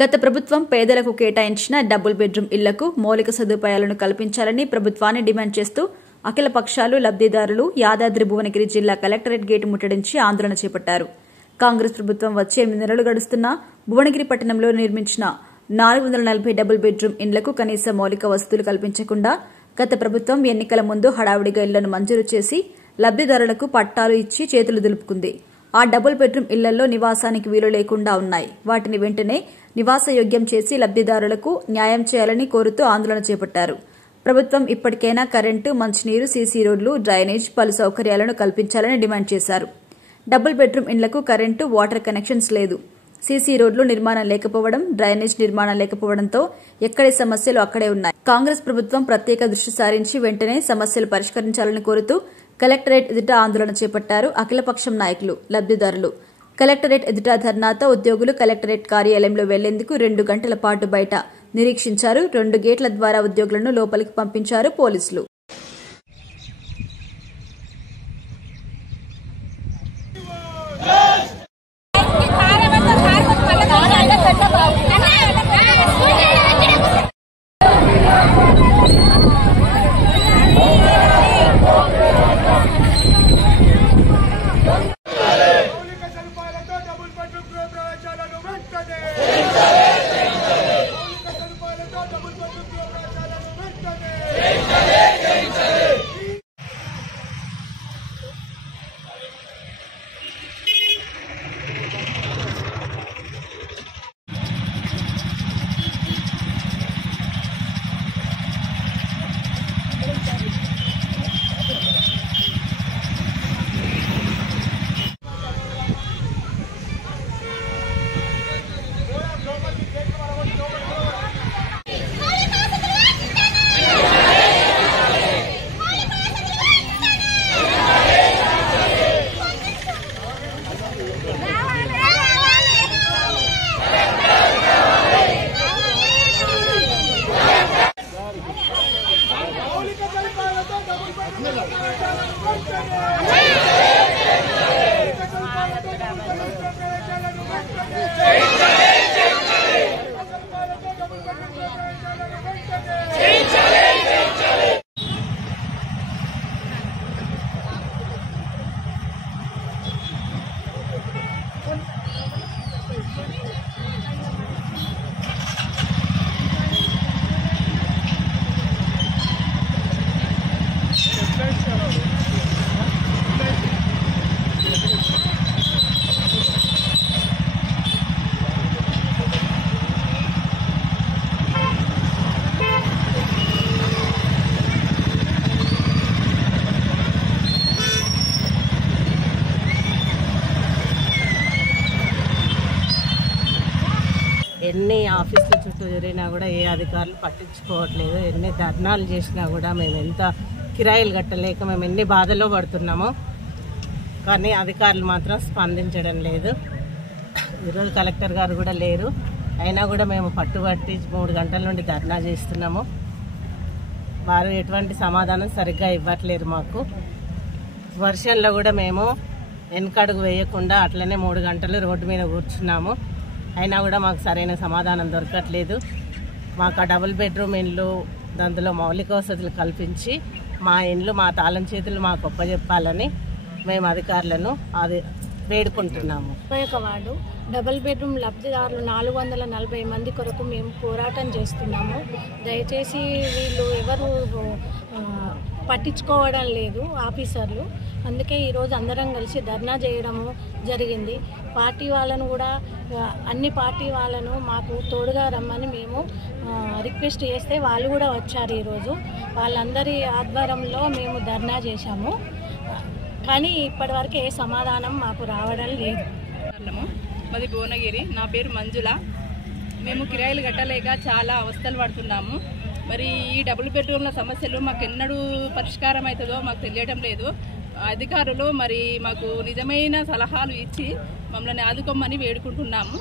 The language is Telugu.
గత ప్రభుత్వం పేదలకు కేటాయించిన డబుల్ బెడ్రూమ్ ఇళ్లకు మౌలిక సదుపాయాలను కల్పించాలని ప్రభుత్వాన్ని డిమాండ్ చేస్తూ అఖిల పక్షాలు లబ్దిదారులు యాదాద్రి భువనగిరి జిల్లా కలెక్టరేట్ గేటు ముట్టడించి ఆందోళన చేపట్టారు. కాంగ్రెస్ ప్రభుత్వం వచ్చి 8 నెలలు గడుస్తున్నా భువనగిరి పట్టణంలో నిర్మించిన 440 డబుల్ బెడ్రూమ్ ఇండ్లకు కనీస మౌలిక వసతులు కల్పించకుండా గత ప్రభుత్వం ఎన్నికల ముందు హడావుడిగా ఇళ్లను మంజూరు చేసి లబ్దిదారులకు పట్టాలు ఇచ్చి చేతులు దులుపుకుంది. ఆ డబుల్ బెడ్రూమ్ ఇళ్లలో నివాసానికి వీలు లేకుండా ఉన్నాయి. వాటిని వెంటనే నివాసయోగ్యం చేసి లబ్దిదారులకు న్యాయం చేయాలని కోరుతూ ఆందోళన చేపట్టారు. ప్రభుత్వం ఇప్పటికైనా కరెంటు, మంచినీరు, సీసీ రోడ్లు, డ్రైనేజ్, పలు సౌకర్యాలను కల్పించాలని డిమాండ్ చేశారు. డబుల్ బెడ్రూమ్ ఇండ్లకు కరెంటు, వాటర్ కనెక్షన్స్ లేదు. సీసీ రోడ్లు నిర్మాణం లేకపోవడం, డ్రైనేజ్ నిర్మాణం లేకపోవడంతో ఎక్కడి సమస్యలు అక్కడే ఉన్నాయి. కాంగ్రెస్ ప్రభుత్వం ప్రత్యేక దృష్టి సారించి వెంటనే సమస్యలు పరిష్కరించాలని కోరుతూ కలెక్టరేట్ ఎదుట ఆందోళన చేపట్టారు అఖిలపక్షం నాయకులు, లబ్దిదారులు. కలెక్టరేట్ ఎదుట ధర్నాతో ఉద్యోగులు కలెక్టరేట్ కార్యాలయంలో వెళ్లేందుకు 2 గంటల పాటు బయట నిరీక్షించారు. 2 గేట్ల ద్వారా ఉద్యోగులను లోపలికి పంపించారు పోలీసులు. ఎన్ని ఆఫీసుల చుట్టూ జరిగినా కూడా ఏ అధికారులు పట్టించుకోవట్లేదు. ఎన్ని ధర్నాలు చేసినా కూడా మేము ఎంత కిరాయిలు కట్టలేక మేము ఎన్ని బాధలో పడుతున్నామో, కానీ అధికారులు మాత్రం స్పందించడం లేదు. ఈరోజు కలెక్టర్ గారు కూడా లేరు. అయినా కూడా మేము పట్టుబట్టి 3 గంటల నుండి ధర్నా చేస్తున్నాము. వారు ఎటువంటి సమాధానం సరిగ్గా ఇవ్వట్లేరు మాకు. వర్షంలో కూడా మేము వెనకడుగు వేయకుండా అట్లనే 3 గంటలు రోడ్డు మీద కూర్చున్నాము. అయినా కూడా మాకు సరైన సమాధానం దొరకట్లేదు. మాకు ఆ డబుల్ బెడ్రూమ్ ఇండ్లు, దాంట్లో మౌలిక వసతులు కల్పించి మా ఇండ్లు, మా తాళం చేతులు మాకు ఒప్పజెప్పాలని మేము అధికారులను వేడుకుంటున్నాము. 31 వార్డు డబుల్ బెడ్రూమ్ లబ్ధిదారులు 440 మంది కొరకు మేము పోరాటం చేస్తున్నాము. దయచేసి వీళ్ళు ఎవరు పట్టించుకోవడం లేదు ఆఫీసర్లు. అందుకే ఈరోజు అందరం కలిసి ధర్నా చేయడము జరిగింది. పార్టీ వాళ్ళను కూడా, అన్ని పార్టీ వాళ్ళను మాకు తోడుగా రమ్మని మేము రిక్వెస్ట్ చేస్తే వాళ్ళు కూడా వచ్చారు. ఈరోజు వాళ్ళందరి ఆధ్వర్యంలో మేము ధర్నా చేశాము. కానీ ఇప్పటివరకు ఏ సమాధానం మాకు రావడం లేదు. మాది భువనగిరి. నా పేరు మంజుల. మేము కిరాయిలు కట్టలేక చాలా అవస్థలు పడుతున్నాము. మరి ఈ డబుల్ బెడ్రూమ్ల సమస్యలు మాకు ఎన్నడూ పరిష్కారం అవుతుందో మాకు తెలియడం లేదు. అధికారులు మరి మాకు నిజమైన సలహాలు ఇచ్చి మమ్మల్ని ఆదుకోమని వేడుకుంటున్నాము.